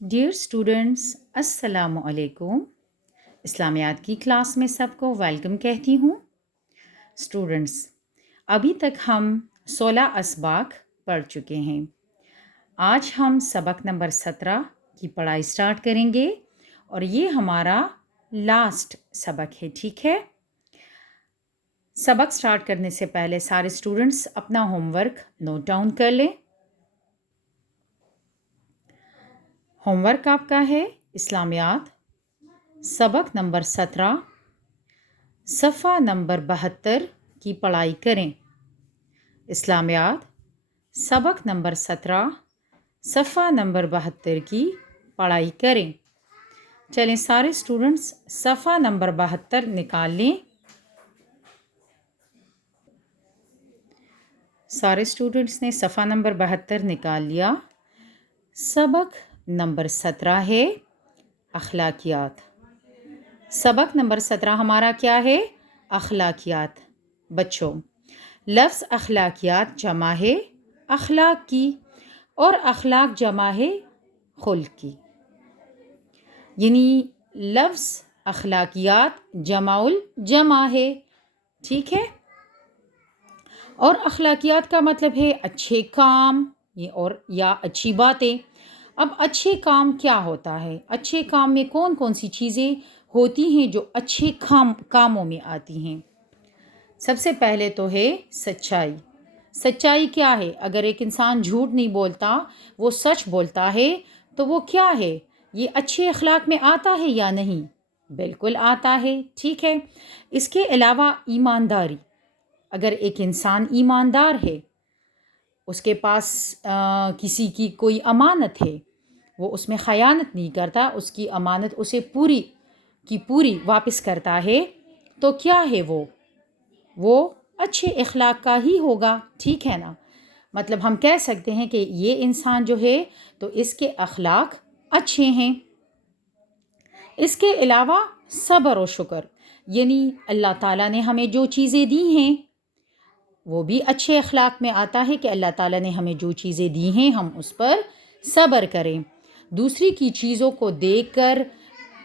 Dear students, السلام علیکم۔ اسلامیات کی کلاس میں سب کو ویلکم کہتی ہوں۔ اسٹوڈنٹس، ابھی تک ہم 16 اسباق پڑھ چکے ہیں۔ آج ہم سبق نمبر 17 کی پڑھائی سٹارٹ کریں گے اور یہ ہمارا لاسٹ سبق ہے، ٹھیک ہے؟ سبق سٹارٹ کرنے سے پہلے سارے اسٹوڈنٹس اپنا ہوم ورک نوٹ ڈاؤن کر لیں۔ ہوم ورک آپ کا ہے اسلامیات سبق نمبر 17 صفحہ نمبر 72 کی پڑھائی کریں۔ اسلامیات سبق نمبر 17 صفحہ نمبر 72 کی پڑھائی کریں۔ چلیں سارے اسٹوڈنٹس صفحہ نمبر 72 نکال لیں۔ سارے اسٹوڈنٹس نے صفحہ نمبر 72 نکال لیا۔ سبق نمبر 17 ہے اخلاقیات۔ سبق نمبر 17 ہمارا کیا ہے؟ اخلاقیات۔ بچوں، لفظ اخلاقیات جمع ہے اخلاق کی اور اخلاق جمع ہے خلق کی، یعنی لفظ اخلاقیات جمع الجمع ہے، ٹھیک ہے؟ اور اخلاقیات کا مطلب ہے اچھے کام اور یا اچھی باتیں۔ اب اچھے کام کیا ہوتا ہے؟ اچھے کام میں کون کون سی چیزیں ہوتی ہیں جو اچھے کاموں میں آتی ہیں؟ سب سے پہلے تو ہے سچائی۔ سچائی کیا ہے؟ اگر ایک انسان جھوٹ نہیں بولتا، وہ سچ بولتا ہے تو وہ کیا ہے؟ یہ اچھے اخلاق میں آتا ہے یا نہیں؟ بالکل آتا ہے، ٹھیک ہے؟ اس کے علاوہ ایمانداری۔ اگر ایک انسان ایماندار ہے، اس کے پاس کسی کی کوئی امانت ہے، وہ اس میں خیانت نہیں کرتا، اس کی امانت اسے پوری کی پوری واپس کرتا ہے، تو کیا ہے وہ اچھے اخلاق کا ہی ہوگا، ٹھیک ہے نا؟ مطلب ہم کہہ سکتے ہیں کہ یہ انسان جو ہے تو اس کے اخلاق اچھے ہیں۔ اس کے علاوہ صبر و شکر، یعنی اللہ تعالیٰ نے ہمیں جو چیزیں دی ہیں وہ بھی اچھے اخلاق میں آتا ہے کہ اللہ تعالیٰ نے ہمیں جو چیزیں دی ہیں ہم اس پر صبر کریں، دوسری کی چیزوں کو دیکھ کر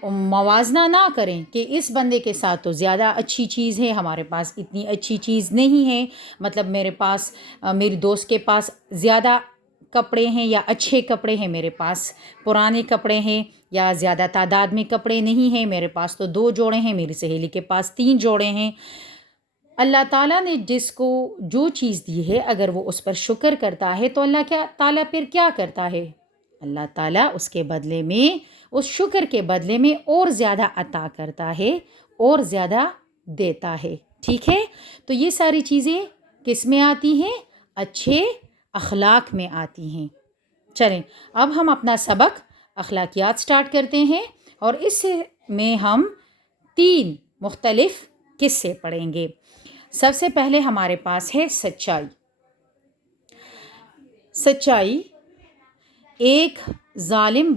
موازنہ نہ کریں کہ اس بندے کے ساتھ تو زیادہ اچھی چیز ہے، ہمارے پاس اتنی اچھی چیز نہیں ہے، مطلب میری دوست کے پاس زیادہ کپڑے ہیں یا اچھے کپڑے ہیں، میرے پاس پرانے کپڑے ہیں یا زیادہ تعداد میں کپڑے نہیں ہیں، میرے پاس تو 2 جوڑے ہیں، میری سہیلی کے پاس 3 جوڑے ہیں۔ اللہ تعالیٰ نے جس کو جو چیز دی ہے اگر وہ اس پر شکر کرتا ہے تو اللہ تعالیٰ پھر کیا کرتا ہے؟ اللہ تعالیٰ اس کے بدلے میں، اس شکر کے بدلے میں اور زیادہ عطا کرتا ہے اور زیادہ دیتا ہے، ٹھیک ہے؟ تو یہ ساری چیزیں کس میں آتی ہیں؟ اچھے اخلاق میں آتی ہیں۔ چلیں اب ہم اپنا سبق اخلاقیات سٹارٹ کرتے ہیں اور اس میں ہم 3 مختلف قصے پڑھیں گے۔ سب سے پہلے ہمارے پاس ہے سچائی۔ سچائی، ایک ظالم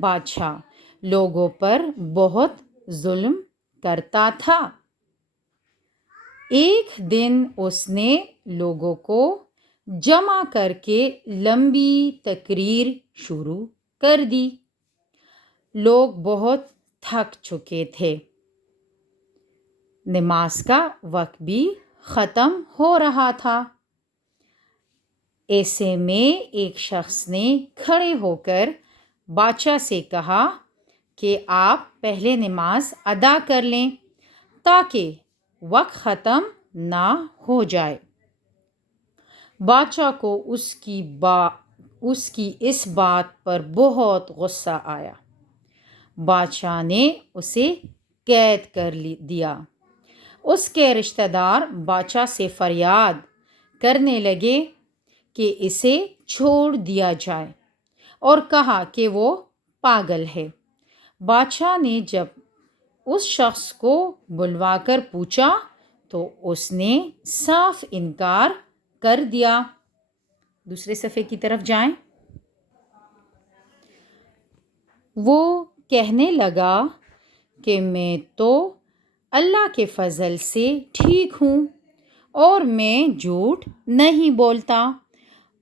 بادشاہ لوگوں پر بہت ظلم کرتا تھا۔ ایک دن اس نے لوگوں کو جمع کر کے لمبی تقریر شروع کر دی۔ لوگ بہت تھک چکے تھے، نماز کا وقت بھی ختم ہو رہا تھا۔ ایسے میں ایک شخص نے کھڑے ہو کر بادشاہ سے کہا کہ آپ پہلے نماز ادا کر لیں تاکہ وقت ختم نہ ہو جائے۔ بادشاہ کو اس کی اس بات پر بہت غصہ آیا۔ بادشاہ نے اسے قید کر دیا۔ اس کے رشتہ دار بادشاہ سے فریاد کرنے لگے کہ اسے چھوڑ دیا جائے اور کہا کہ وہ پاگل ہے۔ بادشاہ نے جب اس شخص کو بلوا کر پوچھا تو اس نے صاف انکار کر دیا۔ دوسرے صفحے کی طرف جائیں۔ وہ کہنے لگا کہ میں تو اللہ کے فضل سے ٹھیک ہوں اور میں جھوٹ نہیں بولتا۔